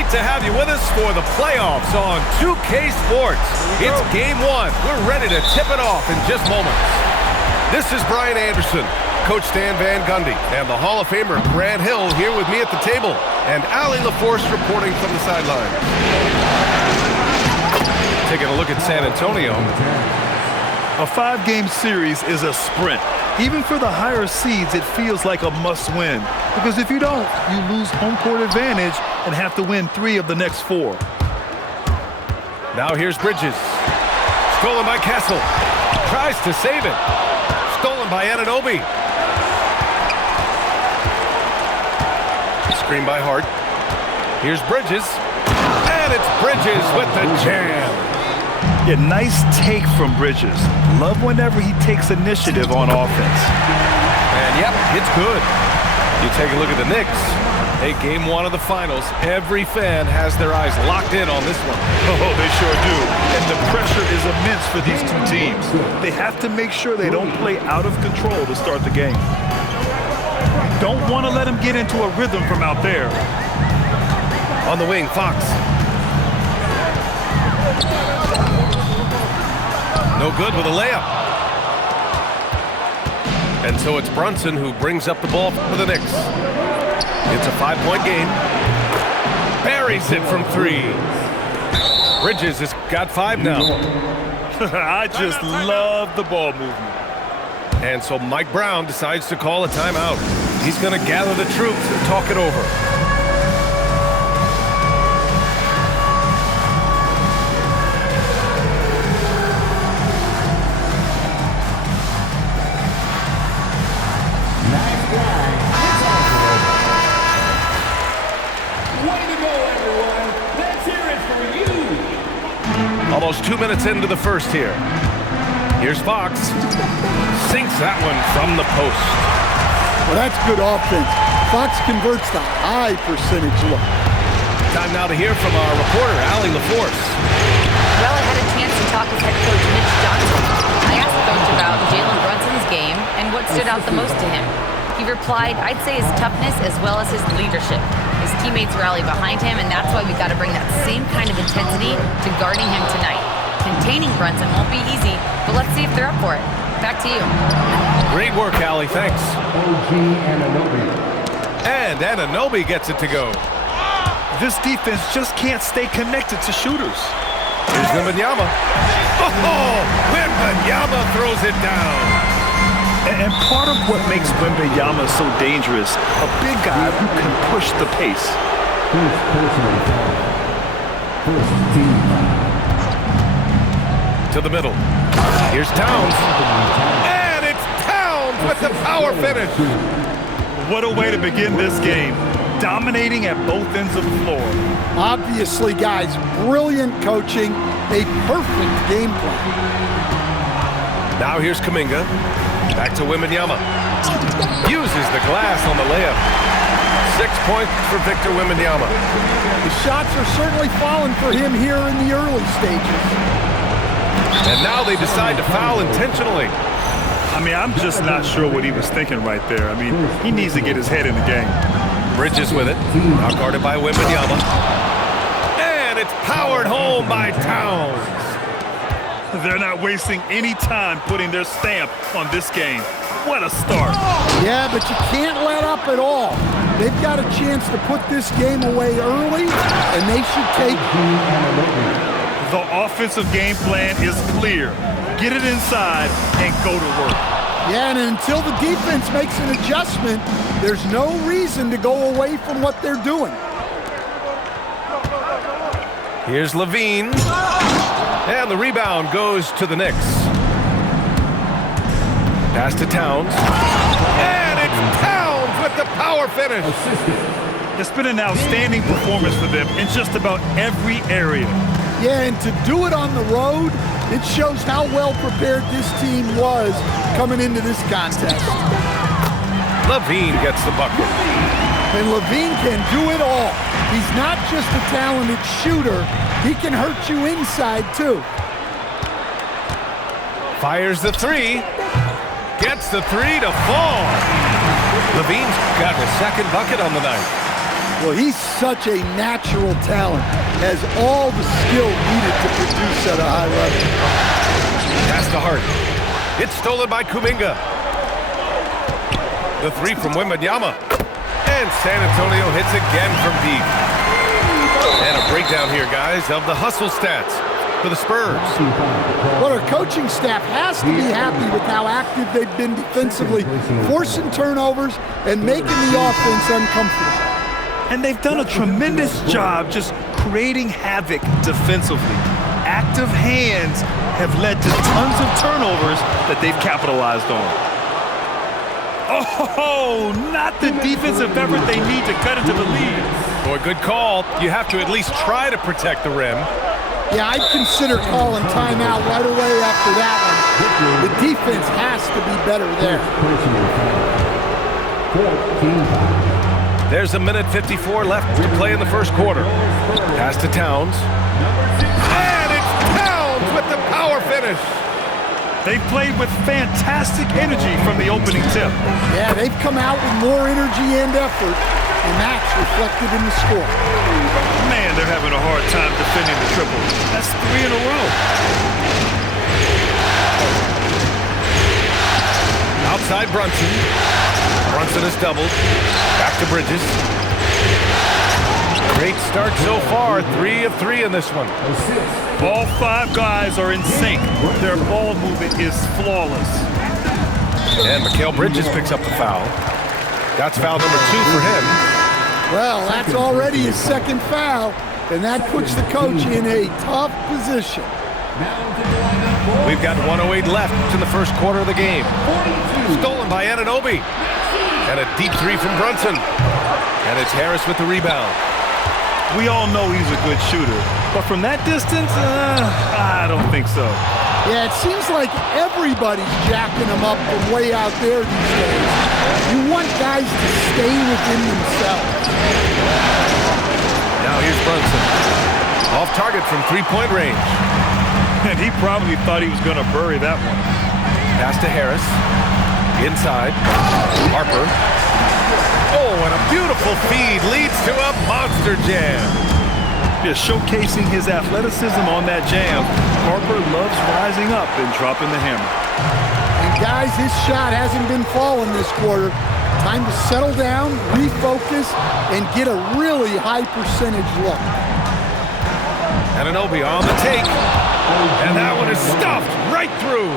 Great to have you with us for the playoffs on 2K Sports. It's game one. We're ready to tip it off in just moments. This is Brian Anderson, Coach Stan Van Gundy, and the Hall of Famer Grant Hill here with me at the table, and Allie LaForce reporting from the sideline. Taking a look at San Antonio. A 5-game series is a sprint. Even for the higher seeds, it feels like a must-win. Because if you don't, you lose home court advantage and have to win 3 of the next 4. Now here's Bridges. Stolen by Kessel. Tries to save it. Stolen by Anunoby. Screen by Hart. Here's Bridges. And it's Bridges with the jam. Yeah, nice take from Bridges. Love whenever he takes initiative on offense. And yep, it's good. You take a look at the Knicks. Hey, game one of the finals. Every fan has their eyes locked in on this one. Oh, they sure do. And the pressure is immense for these two teams. They have to make sure they don't play out of control to start the game. Don't want to let them get into a rhythm from out there. On the wing, Fox. No good with a layup. And so it's Brunson who brings up the ball for the Knicks. It's a 5-point game. Buries it from 3. Bridges has got 5 now. I just love the ball movement. And so Mike Brown decides to call a timeout. He's going to gather the troops and talk it over. Almost 2 minutes into the first here. Here's Fox. Sinks that one from the post. Well, that's good offense. Fox converts the high percentage look. Time now to hear from our reporter, Allie LaForce. Well, I had a chance to talk with head coach Mitch Johnson. I asked the coach about Jalen Brunson's game and what stood out the most to him. He replied, I'd say his toughness as well as his leadership. His teammates rally behind him, and that's why we've got to bring that same kind of intensity to guarding him tonight. Containing Brunson won't be easy, but let's see if they're up for it. Back to you. Great work, Allie. Thanks. And Anunoby gets it to go. This defense just can't stay connected to shooters. Here's Wembanyama. Oh, Wembanyama throws it down. And part of what makes Wembanyama so dangerous, a big guy who can push the pace. To the middle. Here's Towns. And it's Towns with the power finish. What a way to begin this game. Dominating at both ends of the floor. Obviously, guys, brilliant coaching, a perfect game plan. Now here's Kuminga. Back to Wembanyama. Uses the glass on the layup. 6 points for Victor Wembanyama. The shots are certainly falling for him here in the early stages. And now they decide to foul intentionally. I mean, I'm just not sure what he was thinking right there. I mean, he needs to get his head in the game. Bridges with it. Now guarded by Wembanyama. And it's powered home by Towns. They're not wasting any time putting their stamp on this game. What a start. Yeah, but you can't let up at all. They've got a chance to put this game away early, and they should take it. The offensive game plan is clear. Get it inside and go to work. Yeah, and until the defense makes an adjustment, there's no reason to go away from what they're doing. Here's Levine. And the rebound goes to the Knicks. Pass to Towns. And it's Towns with the power finish. It's been an outstanding performance for them in just about every area. Yeah, and to do it on the road, it shows how well prepared this team was coming into this contest. Levine gets the bucket. And Levine can do it all. He's not just a talented shooter, he can hurt you inside too. Fires the 3. Gets the 3 to fall. Levine's got the second bucket on the night. Well, he's such a natural talent, has all the skill needed to produce at a high level. Pass to Hart. It's stolen by Kuminga. The three from Wembanyama. And San Antonio hits again from deep. And a breakdown here, guys, of the hustle stats for the Spurs. Well, our coaching staff has to be happy with how active they've been defensively, forcing turnovers and making the offense uncomfortable. And they've done a tremendous job just creating havoc defensively. Active hands have led to tons of turnovers that they've capitalized on. Oh, not the defensive effort they need to cut into the lead. Boy, good call. You have to at least try to protect the rim. Yeah, I'd consider calling timeout right away after that one. The defense has to be better there. There's a minute 54 left to play in the first quarter. Pass to Towns. And it's Towns with the power finish. They've played with fantastic energy from the opening tip. Yeah, they've come out with more energy and effort, and that's reflected in the score. Man, they're having a hard time defending the triple. That's 3 in a row. Outside Brunson. Brunson is doubled. Back to Bridges. Great start so far. 3 of 3 in this one. All 5 guys are in sync. Their ball movement is flawless. And Mikal Bridges picks up the foul. That's foul number 2 for him. Well, that's already his second foul, and that puts the coach in a tough position. We've got 1:08 left in the first quarter of the game. Stolen by Anunoby. And a deep 3 from Brunson. And it's Harris with the rebound. We all know he's a good shooter, but from that distance, I don't think so. Yeah, it seems like everybody's jacking him up from way out there these days. You want guys to stay within themselves. Now here's Brunson. Off target from 3-point range. And he probably thought he was going to bury that one. Pass to Harris. Inside. Harper. Oh, and a beautiful feed leads to a monster jam. Just showcasing his athleticism on that jam. Harper loves rising up and dropping the hammer. And guys, his shot hasn't been falling this quarter. Time to settle down, refocus, and get a really high percentage look. Anunoby on the take. And that one is stuffed right through.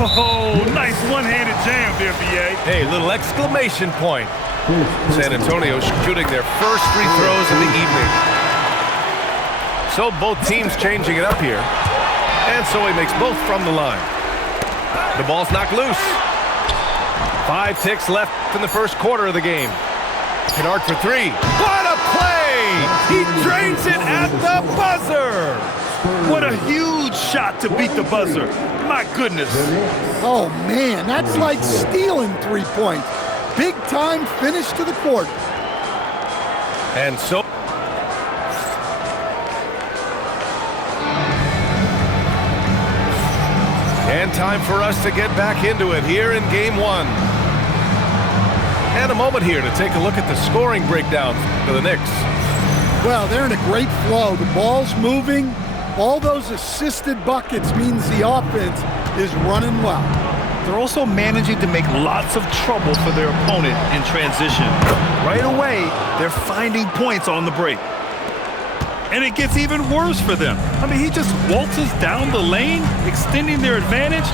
Oh, nice one-handed jam there, B.A. Hey, little exclamation point. San Antonio shooting their first free throws of the evening. So both teams changing it up here. And so he makes both from the line. The ball's knocked loose. 5 ticks left in the first quarter of the game. Kennard for 3. What a play! He drains it at the buzzer! What a huge shot to beat the buzzer. My goodness. Oh, man, that's like stealing 3 points. Big time finish to the quarter. And so... And time for us to get back into it here in Game 1. And a moment here to take a look at the scoring breakdown for the Knicks. Well, they're in a great flow. The ball's moving. All those assisted buckets means the offense is running well. They're also managing to make lots of trouble for their opponent in transition. Right away, they're finding points on the break. And it gets even worse for them. I mean, he just waltzes down the lane, extending their advantage.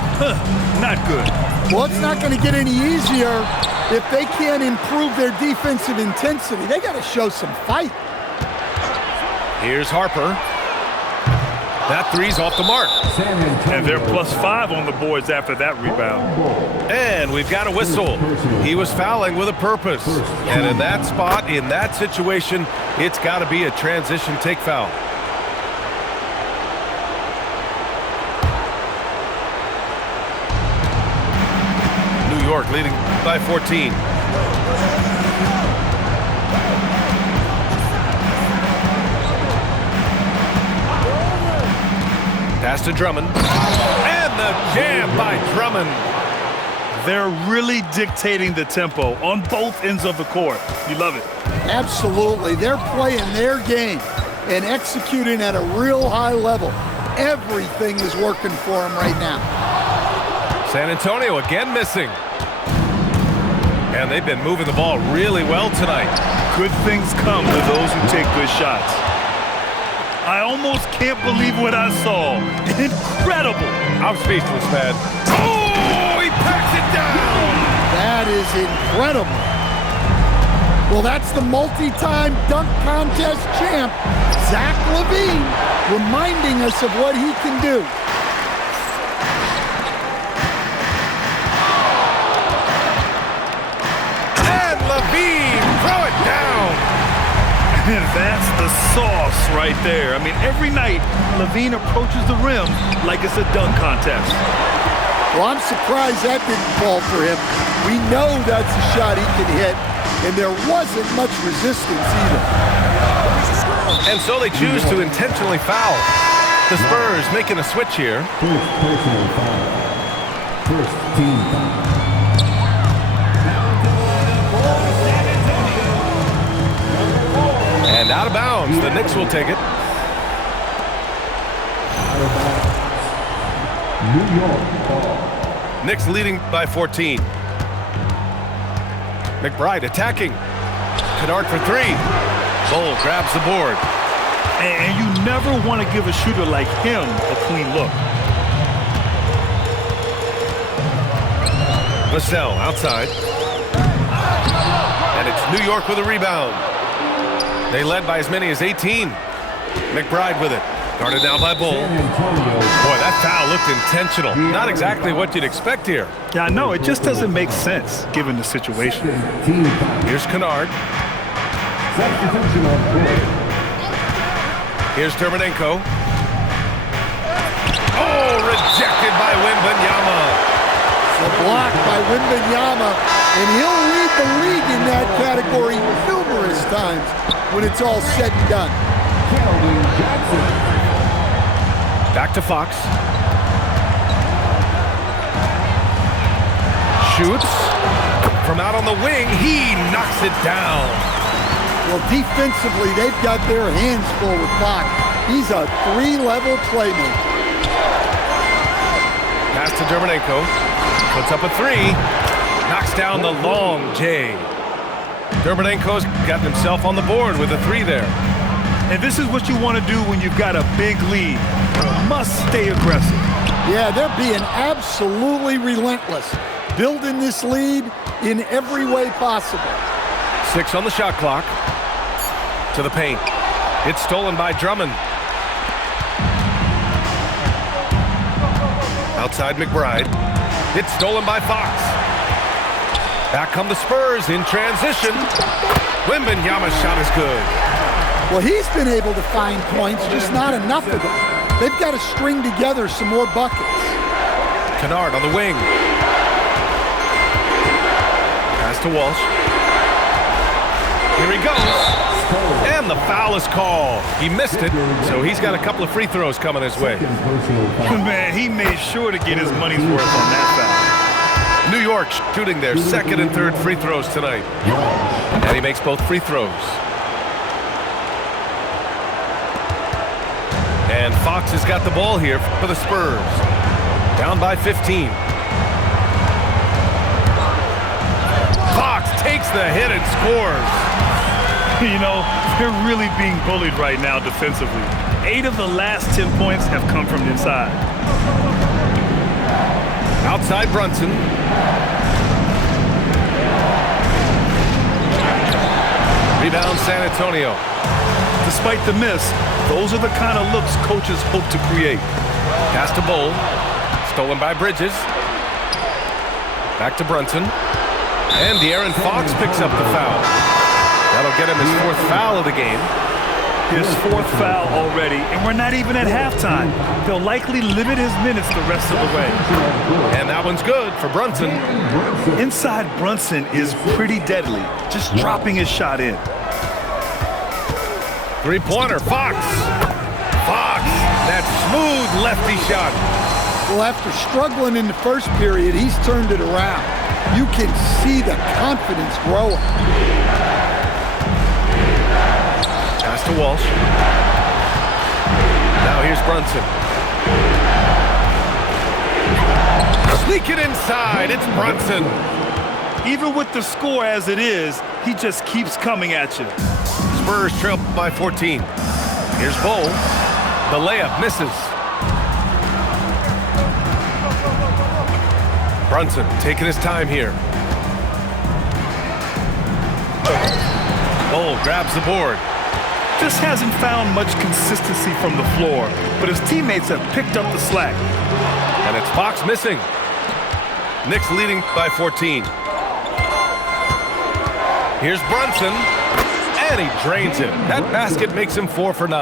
Not good. Well, it's not going to get any easier if they can't improve their defensive intensity. They got to show some fight. Here's Harper. That 3's off the mark. And they're +5 on the boards after that rebound. And we've got a whistle. He was fouling with a purpose. And in that spot, in that situation, it's got to be a transition take foul. New York leading by 14. Pass to Drummond. And the jam by Drummond. They're really dictating the tempo on both ends of the court. You love it. Absolutely. They're playing their game and executing at a real high level. Everything is working for them right now. San Antonio again missing. And they've been moving the ball really well tonight. Good things come to those who take good shots. I almost can't believe what I saw. Incredible. I'm speechless, man. Oh, he packs it down. That is incredible. Well, that's the multi-time dunk contest champ, Zach LaVine, reminding us of what he can do. And LaVine, throw it down. And that's the sauce right there. I mean, every night, LaVine approaches the rim like it's a dunk contest. Well, I'm surprised that didn't fall for him. We know that's a shot he can hit, and there wasn't much resistance either. And so they choose to intentionally foul. The Spurs making a switch here. First personal foul. First team foul. And out of bounds, the Knicks will take it. New York ball. Knicks leading by 14. McBride attacking. Kennard for three. Bull grabs the board. And you never want to give a shooter like him a clean look. Vassell outside. And it's New York with a rebound. They led by as many as 18. McBride with it. Guarded down by Bull. Boy, that foul looked intentional. Not exactly what you'd expect here. Yeah, I know. It just doesn't make sense given the situation. Here's Kennard. Here's Terminenko. Oh, rejected by Wembanyama. A block by Wembanyama, and he'll lead the league in that category numerous times when it's all said and done. Back to Fox. Shoots. From out on the wing, he knocks it down. Well, defensively, they've got their hands full with Fox. He's a three-level playmaker. Pass to Terminenko. Puts up a three. Knocks down the long J. Terminenko's got himself on the board with a three there. And this is what you want to do when you've got a big lead. You must stay aggressive. Yeah, they're being absolutely relentless, building this lead in every way possible. 6 on the shot clock. To the paint. It's stolen by Drummond. Outside McBride. It's stolen by Fox. Back come the Spurs in transition. Wembanyama's shot is good. Well, he's been able to find points, just not enough of them. They've got to string together some more buckets. Kennard on the wing. Pass to Walsh. Here he goes. And the foul is called. He missed it, so he's got a couple of free throws coming his way. Man, he made sure to get his money's worth on that New York shooting their second and third free throws tonight. And he makes both free throws. And Fox has got the ball here for the Spurs. Down by 15. Fox takes the hit and scores. You know, they're really being bullied right now defensively. 8 of the last 10 points have come from inside. Outside Brunson. Rebound San Antonio. Despite the miss, those are the kind of looks coaches hope to create. Pass to Bull. Stolen by Bridges. Back to Brunson. And De'Aaron Fox picks up the foul. That'll get him his 4th foul of the game. His 4th foul already, and we're not even at halftime. They'll likely limit his minutes the rest of the way. And that one's good for Brunson. Inside Brunson is pretty deadly, just dropping his shot in. Three-pointer, Fox. Fox, that smooth lefty shot. Well, after struggling in the first period, he's turned it around. You can see the confidence growing. Pass to Walsh. Now here's Brunson. Sneak it inside. It's Brunson. Even with the score as it is, he just keeps coming at you. Spurs trail by 14. Here's Bull. The layup misses. Brunson taking his time here. Bull grabs the board. Just hasn't found much consistency from the floor, but his teammates have picked up the slack. And it's Fox missing. Knicks leading by 14. Here's Brunson, and he drains it. That basket makes him 4 for 9.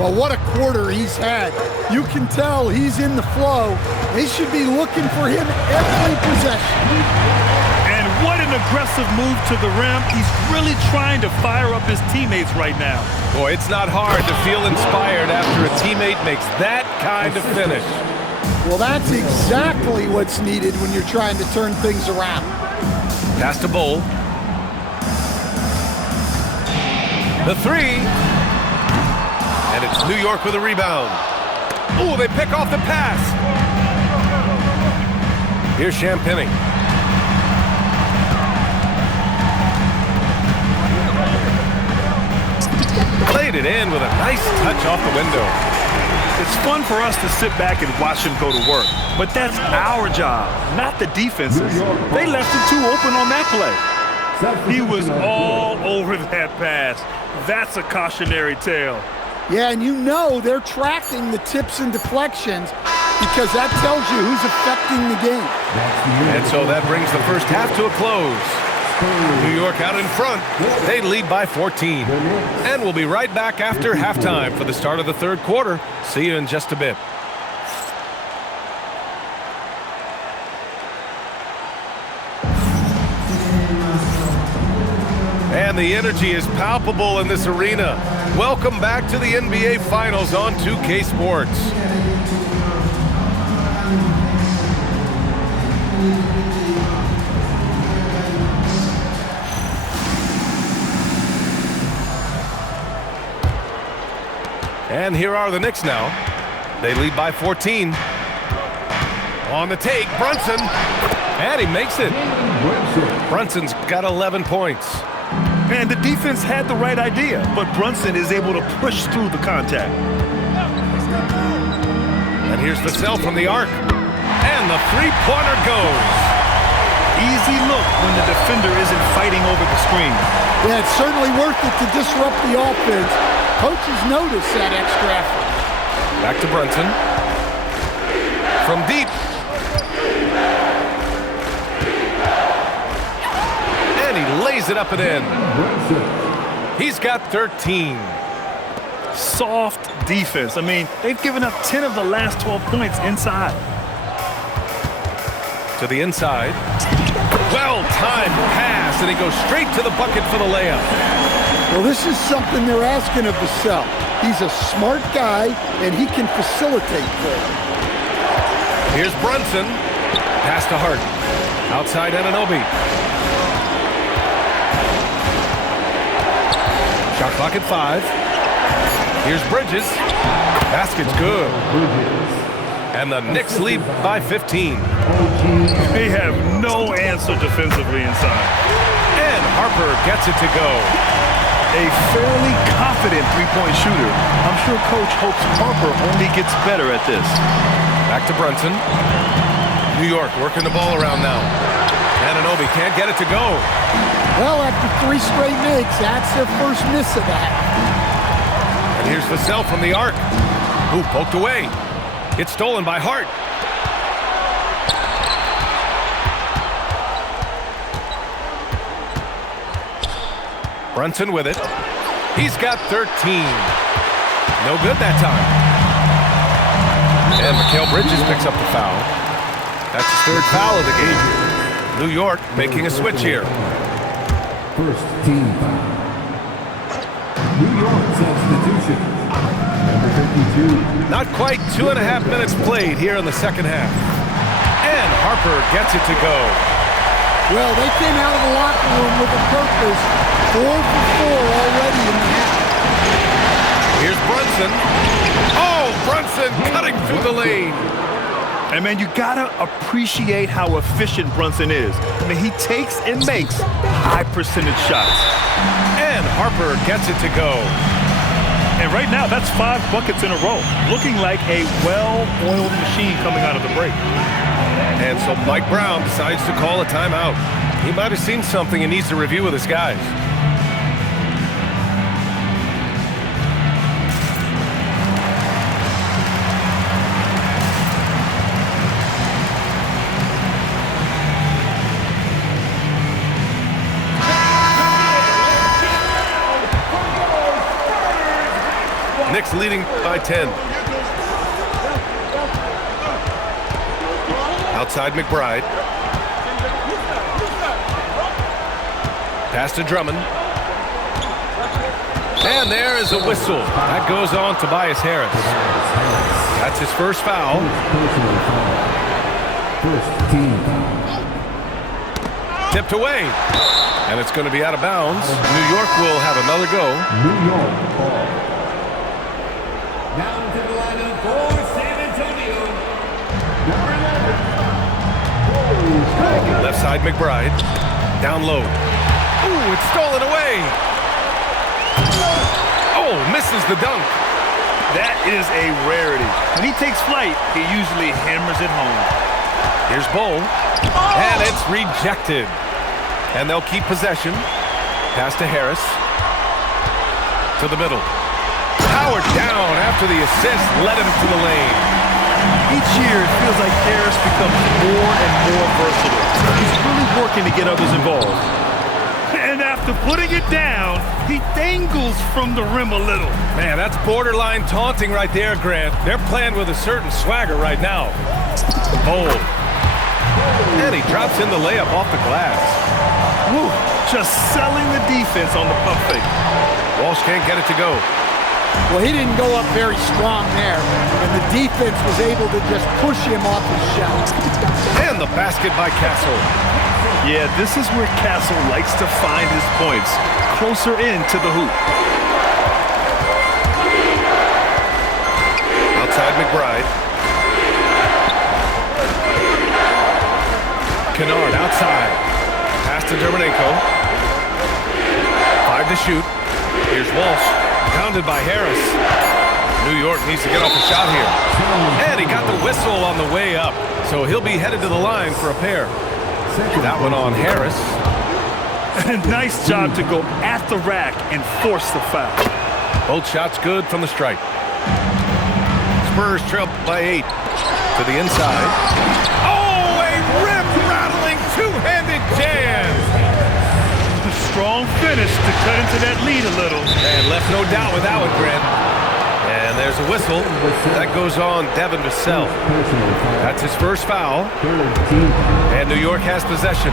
Well, what a quarter he's had. You can tell he's in the flow. They should be looking for him every possession. And what an aggressive move to the rim. He's really trying to fire up his teammates right now. Boy, it's not hard to feel inspired after a teammate makes that kind of finish. Well, that's exactly what's needed when you're trying to turn things around. Pass to Bull. The three. And it's New York with a rebound. Oh, they pick off the pass. Here's Champagny. Played it in with a nice touch off the window. It's fun for us to sit back and watch him go to work, but that's our job, not the defense's. They left him too open on that play. He was all over that pass. That's a cautionary tale. Yeah, and you know they're tracking the tips and deflections because that tells you who's affecting the game. And so that brings the first half to a close. New York out in front. They lead by 14. And we'll be right back after halftime for the start of the third quarter. See you in just a bit. And the energy is palpable in this arena. Welcome back to the NBA Finals on 2K Sports. And here are the Knicks now. They lead by 14. On the take, Brunson. And he makes it. Brunson's got 11 points. And the defense had the right idea, but Brunson is able to push through the contact. And here's Vassell from the arc. And the three-pointer goes. Easy look when the defender isn't fighting over the screen. Yeah, it's certainly worth it to disrupt the offense. Coaches notice that extra effort. Back to Brunson. From deep. And he lays it up and in. He's got 13. Soft defense. I mean, they've given up 10 of the last 12 points inside. To the inside. Well-timed pass, and he goes straight to the bucket for the layup. Well, this is something they're asking of Vassell. He's a smart guy, and he can facilitate for them. Here's Brunson. Pass to Hart. Outside Anunoby. Shot clock at 5. Here's Bridges. Basket's good. And the Knicks lead by 15. They have no answer defensively inside. And Harper gets it to go. A fairly confident three-point shooter. I'm sure Coach hopes Harper only gets better at this. Back to Brunson. New York working the ball around now. Anunoby can't get it to go. Well, after 3 straight makes, that's their first miss of that. And here's Vassell from the arc. Ooh, poked away. It's stolen by Hart. Brunson with it. He's got 13. No good that time. And Mikal Bridges picks up the foul. That's his 3rd foul of the game. New York making a switch here. First team foul. New York substitution. Number 52. Not quite 2.5 minutes played here in the second half. And Harper gets it to go. Well, they came out of the locker room with a purpose. 4 for 4 already in the half. Here's Brunson. Oh, Brunson cutting through the lane. And, man, you got to appreciate how efficient Brunson is. I mean, he takes and makes high-percentage shots. And Harper gets it to go. And right now, that's 5 buckets in a row. Looking like a well-oiled machine coming out of the break. And so Mike Brown decides to call a timeout. He might have seen something and needs to review with his guys. Knicks leading by 10. Outside McBride. Pass to Drummond. And there is a whistle. That goes on Tobias Harris. That's his first foul. First team. Tipped away. And it's going to be out of bounds. New York will have another go. New York ball. Down to the lineup for San Antonio. Number 11. Left side McBride. Down low. Ooh, it's stolen away. Oh, misses the dunk. That is a rarity. When he takes flight, he usually hammers it home. Here's Bull. And it's rejected. And they'll keep possession. Pass to Harris. To the middle. Howard down after the assist led him to the lane. Each year, it feels like Harris becomes more and more versatile. He's really working to get others involved. And after putting it down, he dangles from the rim a little. Man, that's borderline taunting right there, Grant. They're playing with a certain swagger right now. Bold. And he drops in the layup off the glass. Woo, just selling the defense on the pump fake. Walsh can't get it to go. Well, he didn't go up very strong there, and the defense was able to just push him off his shot. And the basket by Castle. Yeah, this is where Castle likes to find his points, closer in to the hoop. Outside McBride. Kennard outside. Pass to Dermonenko. 5 to shoot. Here's Walsh. Pounded by Harris. New York needs to get off a shot here. And he got the whistle on the way up. So he'll be headed to the line for a pair. That one on Harris. Nice job to go at the rack and force the foul. Both shots good from the stripe. Spurs trail by 8. To the inside. Oh, a rim-rattling two-handed jam. Strong finish to cut into that lead a little. And left no doubt with that one, Grant. And there's a whistle. That goes on Devin Vassell. That's his first foul. And New York has possession.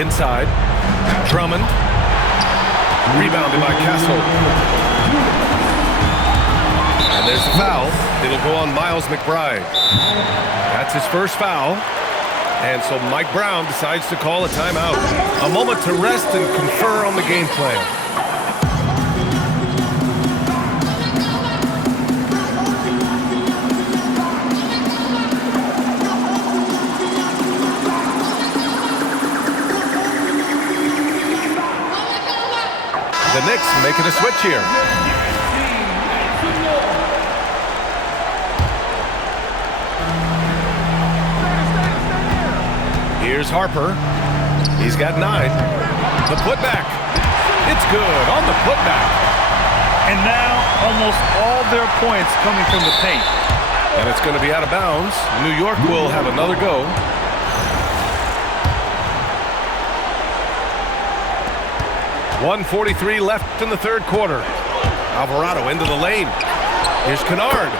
Inside. Drummond. Rebounded by Castle. And there's the foul. It'll go on Miles McBride. That's his first foul. And so Mike Brown decides to call a timeout. A moment to rest and confer on the game plan. The Knicks making a switch here. Here's Harper. He's got 9. The putback. It's good on the putback. And now almost all their points coming from the paint. And it's going to be out of bounds. New York will have another go. .143 left in the third quarter. Alvarado into the lane. Here's Kennard.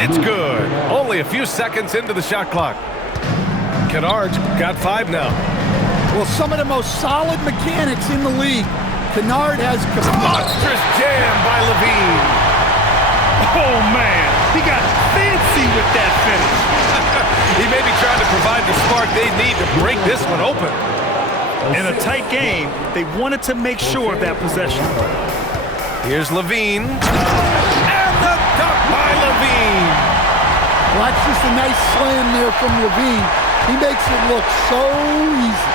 It's good. Only a few seconds into the shot clock. Kennard's got 5 now. Well, some of the most solid mechanics in the league. Kennard has monstrous jam by Levine. Oh, man. He got fancy with that finish. He may be trying to provide the spark they this one open. In a tight game, they wanted to make sure of that possession. Here's Levine. And the dunk by Levine. Well, that's just a nice slam there from Levine. He makes it look so easy.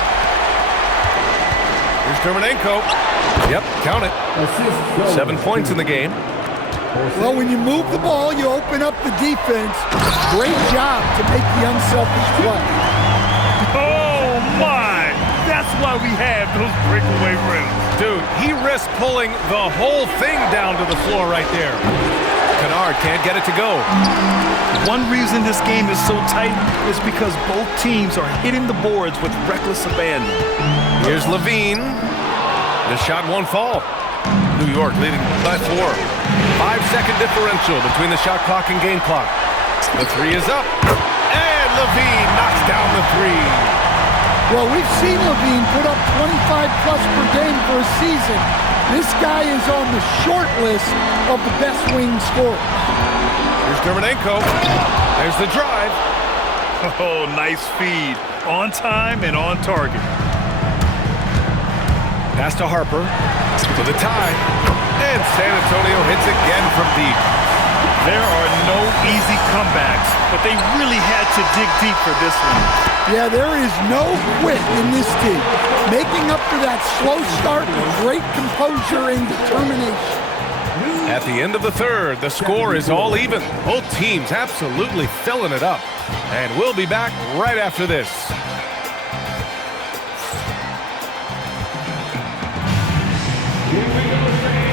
Here's Dermonenko. Yep, count it. 7 points in the game. Well, when you move the ball, you open up the defense. Great job to make the unselfish play. Oh, my! That's why we have those breakaway rims. Dude, he risked pulling the whole thing down to the floor right there. Kennard can't get it to go. One reason this game is so tight is because both teams are hitting the boards with reckless abandon. Here's Levine. The shot won't fall. New York leading by 4. 5-second differential between the shot clock and game clock. The three is up. And Levine knocks down the three. Well, we've seen Levine put up 25-plus per game for a season. This guy is on the short list of the best wing scorers. Here's Dermonenko. There's the drive. Oh, nice feed. On time and on target. Pass to Harper for the tie. And San Antonio hits again from deep. There are no easy comebacks, but they really had to dig deep for this one. Yeah, there is no quit in this team. Making up for that slow start with great composure and determination. At the end of the third, the score is all even. Both teams absolutely filling it up. And we'll be back right after this.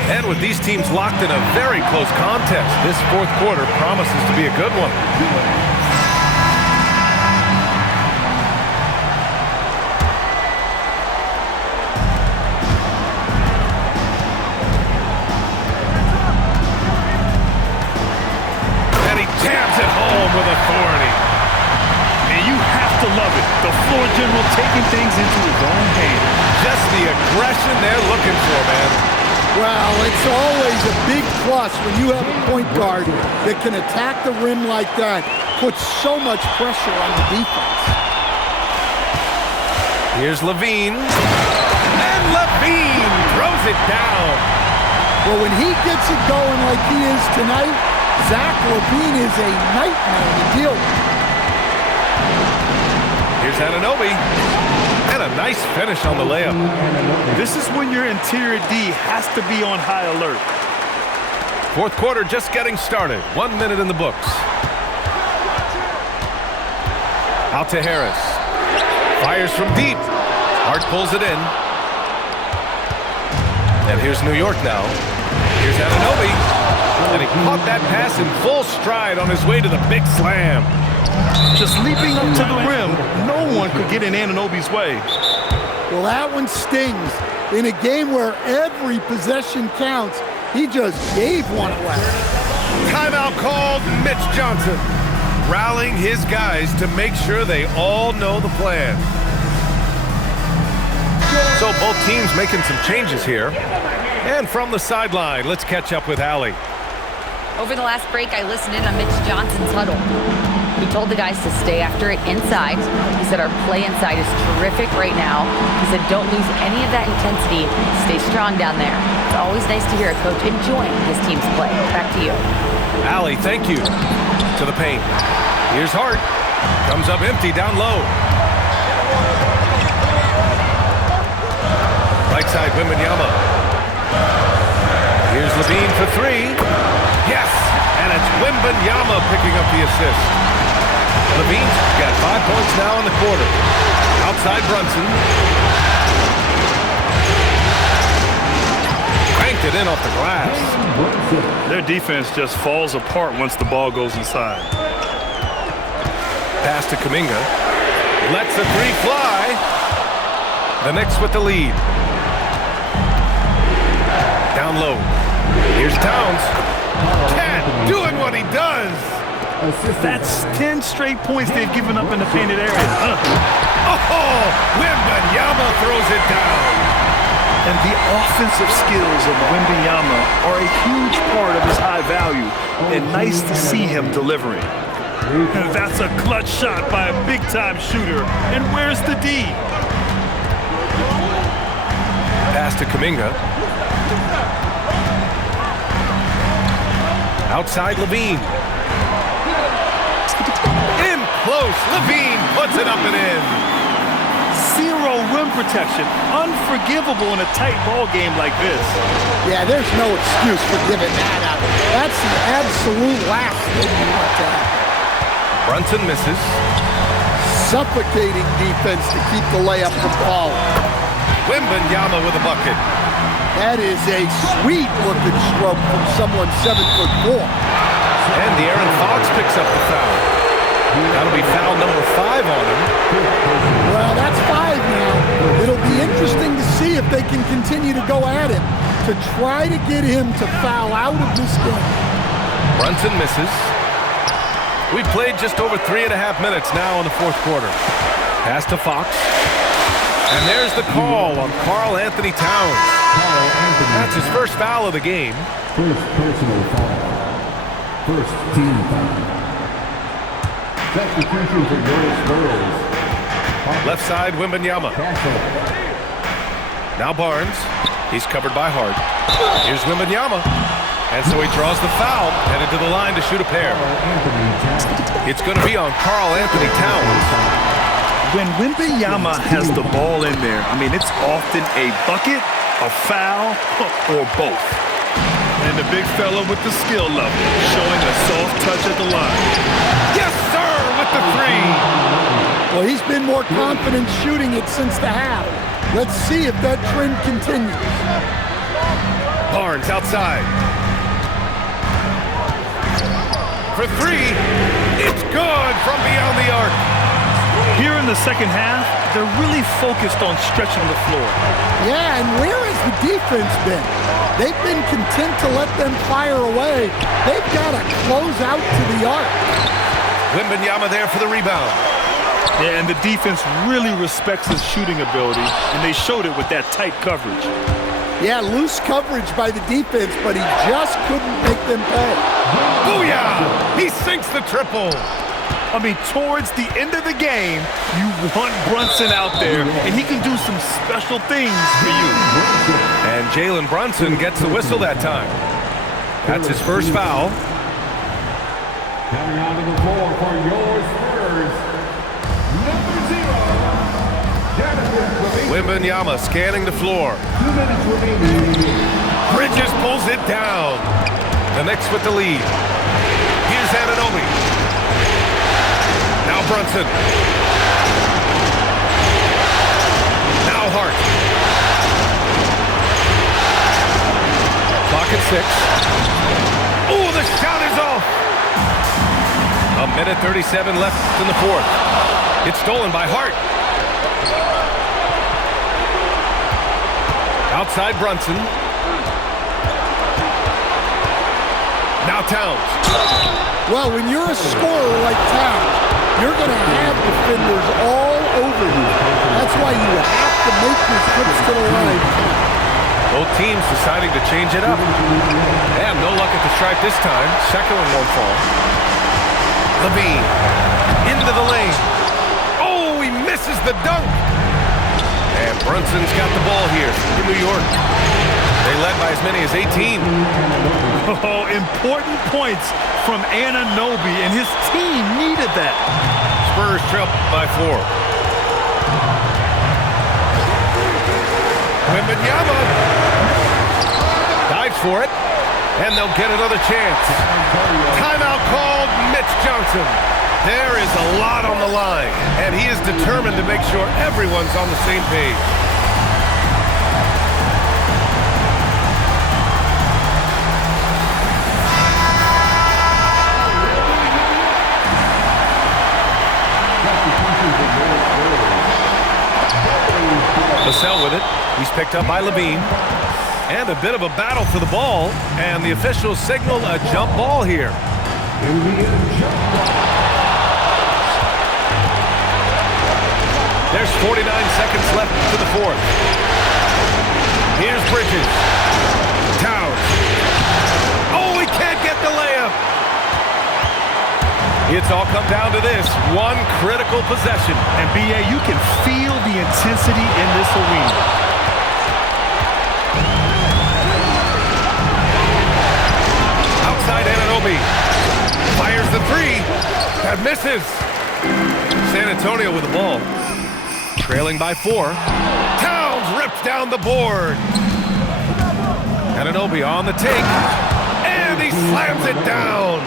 And with these teams locked in a very close contest, this fourth quarter promises to be a good one. And he jams it home with authority. And you have to love it. The floor general taking things into his own hands. Just the aggression they're looking for, man. Well, it's always a big plus when you have a point guard that can attack the rim like that, puts so much pressure on the defense. Here's Levine. And Levine throws it down. Well, when he gets it going like he is tonight, Zach LaVine is a nightmare to deal with. Here's Anunoby. And a nice finish on the layup. This is when your interior D has to be on high alert. Fourth quarter just getting started. 1 minute in the books. Out to Harris. Fires from deep. Hart pulls it in. And here's New York now. Here's Anunoby. And he caught that pass in full stride on his way to the big slam. Just leaping up to the rim, no one could get in Anunoby's way. Well, that one stings. In a game where every possession counts, he just gave one away. Timeout called. Mitch Johnson rallying his guys to make sure they all know the plan. So both teams making some changes here. And from the sideline, let's catch up with Allie. Over the last break, I listened in on Mitch Johnson's huddle. He told the guys to stay after it inside. He said our play inside is terrific right now. He said don't lose any of that intensity. Stay strong down there. It's always nice to hear a coach enjoying his team's play. Back to you. Allie, thank you. To the paint. Here's Hart. Comes up empty down low. Right side, Wembanyama. Here's Levine for three. Yes! And it's Wembanyama picking up the assist. Levine's got 5 points now in the quarter. Outside Brunson. Cranked it in off the glass. Their defense just falls apart once the ball goes inside. Pass to Kuminga. Lets the three fly. The Knicks with the lead. Down low. Here's Towns. Cat doing what he does. That's 10 straight points they've given up in the painted area. Oh, Wembanyama throws it down. And the offensive skills of Wembanyama are a huge part of his high value, and nice to see him delivering. That's a clutch shot by a big-time shooter. And where's the D? Pass to Kuminga. Outside Levine. In close. Levine puts it up and in. Zero rim protection. Unforgivable in a tight ball game like this. Yeah, there's no excuse for giving that up. That's the absolute last thing you want to have. Brunson misses. Suffocating defense to keep the layup from falling. Wembanyama with a bucket. That is a sweet-looking stroke from someone 7'4". And De'Aaron Fox picks up the foul. That'll be foul number 5 on him. Well, that's 5 now. It'll be interesting to see if they can continue to go at him to try to get him to foul out of this game. Brunson misses. We've played just over 3.5 minutes now in the fourth quarter. Pass to Fox. And there's the call on Karl Anthony Towns. That's his first foul of the game. First personal foul. First team foul. Substitution for your Spurs. Left side, Wembanyama. Now Barnes. He's covered by Hart. Here's Wembanyama. And so he draws the foul, headed to the line to shoot a pair. It's going to be on Karl Anthony Towns. When Wembanyama has the ball in there, I mean, it's often a bucket, a foul, or both. And the big fella with the skill level, showing a soft touch at the line. Yes, sir, with the 3. Well, he's been more confident shooting it since the half. Let's see if that trend continues. Barnes outside. For 3, it's good from beyond the arc. Here in the second half, they're really focused on stretching the floor. Yeah, and where has the defense been? They've been content to let them fire away. They've got to close out to the arc. Wembanyama there for the rebound. Yeah, and the defense really respects his shooting ability, and they showed it with that tight coverage. Yeah, loose coverage by the defense, but he just couldn't make them pay. Booyah! He sinks the triple. I mean, towards the end of the game, you want Brunson out there, and he can do some special things for you. And Jalen Brunson gets the whistle that time. That's his first foul. Coming onto the floor for your Spurs, number 0, Wembanyama scanning the floor. 2 minutes remaining. Bridges pulls it down. The Knicks with the lead. Here's Anunoby. Now Brunson. Now Hart. Clock at 6. Oh, the shot is off. 1:37 left in the fourth. It's stolen by Hart. Outside Brunson. Now Towns. Well, when you're a scorer like Towns, you're going to have defenders all over you. That's why you have to make your trips to the line. Both teams deciding to change it up. And no luck at the stripe this time. Second one won't fall. Levine into the lane. Oh, he misses the dunk. And Brunson's got the ball here in New York. They led by as many as 18. Oh, important points from Anunoby, and his team needed that. Spurs trail by 4. Wembanyama dives for it, and they'll get another chance. Timeout called, Mitch Johnson. There is a lot on the line, and he is determined to make sure everyone's on the same page. Vassell with it. He's picked up by Levine. And a bit of a battle for the ball. And the officials signal a jump ball here. There's 49 seconds left to the fourth. Here's Bridges. Towns. Oh, he can't get the layup. It's all come down to this one critical possession. And B.A., you can feel the intensity in this arena. Outside Anunoby. Fires the three. That misses. San Antonio with the ball. Trailing by 4. Towns rips down the board. Anunoby on the take. And he slams it down.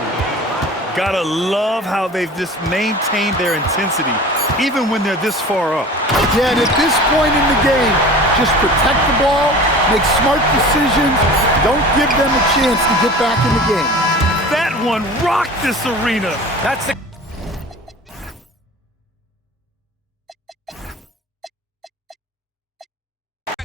Gotta love how they've just maintained their intensity, even when they're this far up. Again, at this point in the game, just protect the ball, make smart decisions, don't give them a chance to get back in the game. That one rocked this arena. That's the